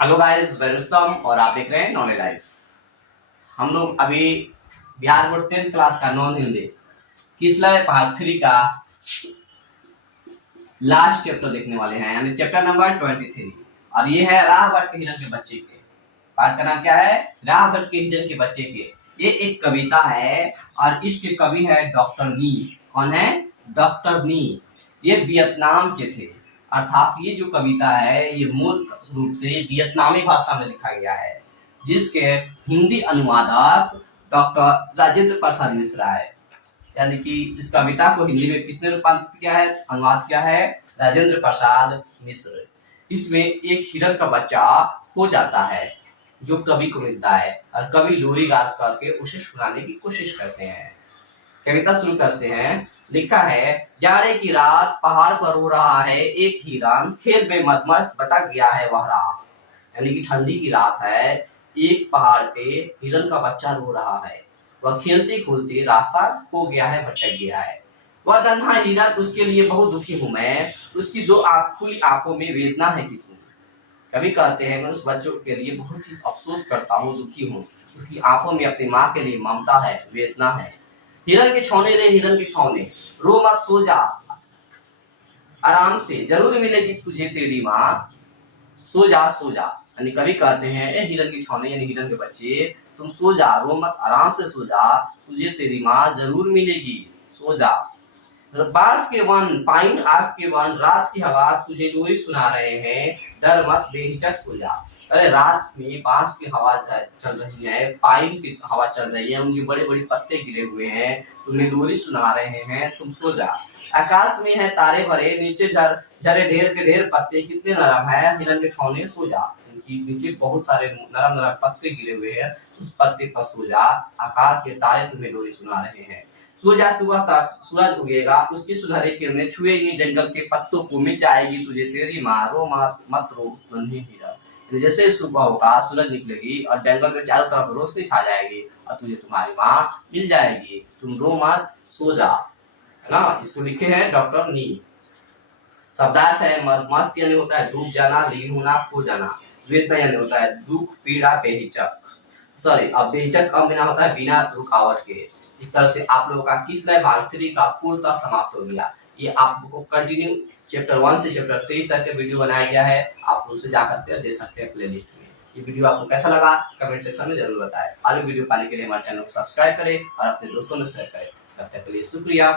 Hello guys, मैं रुस्तम और आप देख रहे हैं नॉलेज लाइफ। हम लोग अभी बिहार बोर्ड 10th क्लास का नॉन हिंदी किसला पार्ट 3 का लास्ट चैप्टर देखने वाले हैं, यानी चैप्टर नंबर 23। और ये है राह भटके हिरन के बच्चे के। पार्ट का नाम क्या है? राह भटके हिरन के बच्चे के। ये एक कविता है और इसके कवि है डॉक्टर नी। कौन है? डॉक्टर नी। ये वियतनाम के थे, अर्थात ये जो कविता है ये मूल रूप से वियतनामी भाषा में लिखा गया है, जिसके हिंदी अनुवादक डॉक्टर राजेंद्र प्रसाद मिश्रा है। यानी कि इस कविता को हिंदी में किसने रूपांतरित किया है, अनुवाद किया है? राजेंद्र प्रसाद मिश्र। इसमें एक हिरन का बच्चा खो जाता है जो कवि को मिलता है और कवि लोरी गा करके उसे सुनाने की कोशिश करते हैं। कविता शुरू करते हैं। लिखा है, जाड़े की रात पहाड़ पर रो रहा है एक हिरन, खेल में मदमस्त भटक गया है वह राह। यानी कि ठंडी की रात है, एक पहाड़ पे हिरन का बच्चा रो रहा है। वह खेलते खेलते रास्ता खो गया है, भटक गया है। वह नन्हा हिरन, उसके लिए बहुत दुखी हूं मैं, उसकी दो खुली आंखों में वेदना है कि तुम। कभी कहते हैं मैं उस बच्चों के लिए बहुत ही अफसोस करता हूँ, दुखी हूँ। उसकी आंखों में अपनी माँ के लिए ममता है, वेदना है। हिरन के छौने रे हिरन के छौने, रो मत सो जा आराम से, जरूर मिलेगी तुझे तेरी माँ, सो जा सो जा। यानी कभी कहते हैं ए हिरन के छौने यानी हिरन के बच्चे, तुम सो जा, रो मत, आराम से सो जा, तुझे तेरी माँ जरूर मिलेगी, सो जा। बांस के वन, पाइन आग के वन, रात की हवा तुझे लोरी सुना रहे हैं, डर मत बेहिचक सो जा। अरे रात में बांस की हवा चल रही है, पाइन की हवा चल रही है, उनके बड़े बड़े पत्ते गिरे हुए हैं, तुम्हें लोरी सुना रहे हैं, तुम सो जा। आकाश में है तारे भरे, नीचे झरे ढेर के ढेर पत्ते, कितने नरम है हिरन के छौने, सो जा। इनकी नीचे बहुत सारे नरम नरम पत्ते गिरे हुए हैं, उस पत्ते पर सो जा। आकाश के तारे तुम्हें लोरी सुना रहे हैं। सो जा, सुबह तक सूरज उगेगा, उसकी सुनहरी किरणें छुएगी जंगल के पत्तों को, मिल जाएगी तुझे तेरी माँ, रो मत रो नन्हे हिरन। जैसे सुबह होगा, सूरज निकलेगी और जंगल में चारों तरफ रोशनी छा जाएगी और तुझे तुम्हारी माँ मिल जाएगी, तुम रो मत, सो जा। है ना? इसको लिखे हैं डॉक्टर नी। शब्दार्थ है मस्त यानी होता है डूब जाना, लीन होना, खो जाना। वेदना यानी होता है दुख, पीड़ा, बेहिचक। सॉरी, अब बेहिचक कम बिना होता है बिना रुकावट के। इस तरह से आप लोगों का किसलय भाग 3 का पूर्णतः समाप्त हो गया। ये आपको कंटिन्यू चैप्टर 1 से चैप्टर 23 तक के वीडियो बनाया गया है, आप उसे जाकर के दे सकते हैं प्लेलिस्ट में। ये वीडियो आपको कैसा लगा कमेंट सेक्शन में जरूर बताएं। और वीडियो पाने के लिए हमारे चैनल को सब्सक्राइब करें और अपने दोस्तों में शेयर करें। तब तक के लिए शुक्रिया।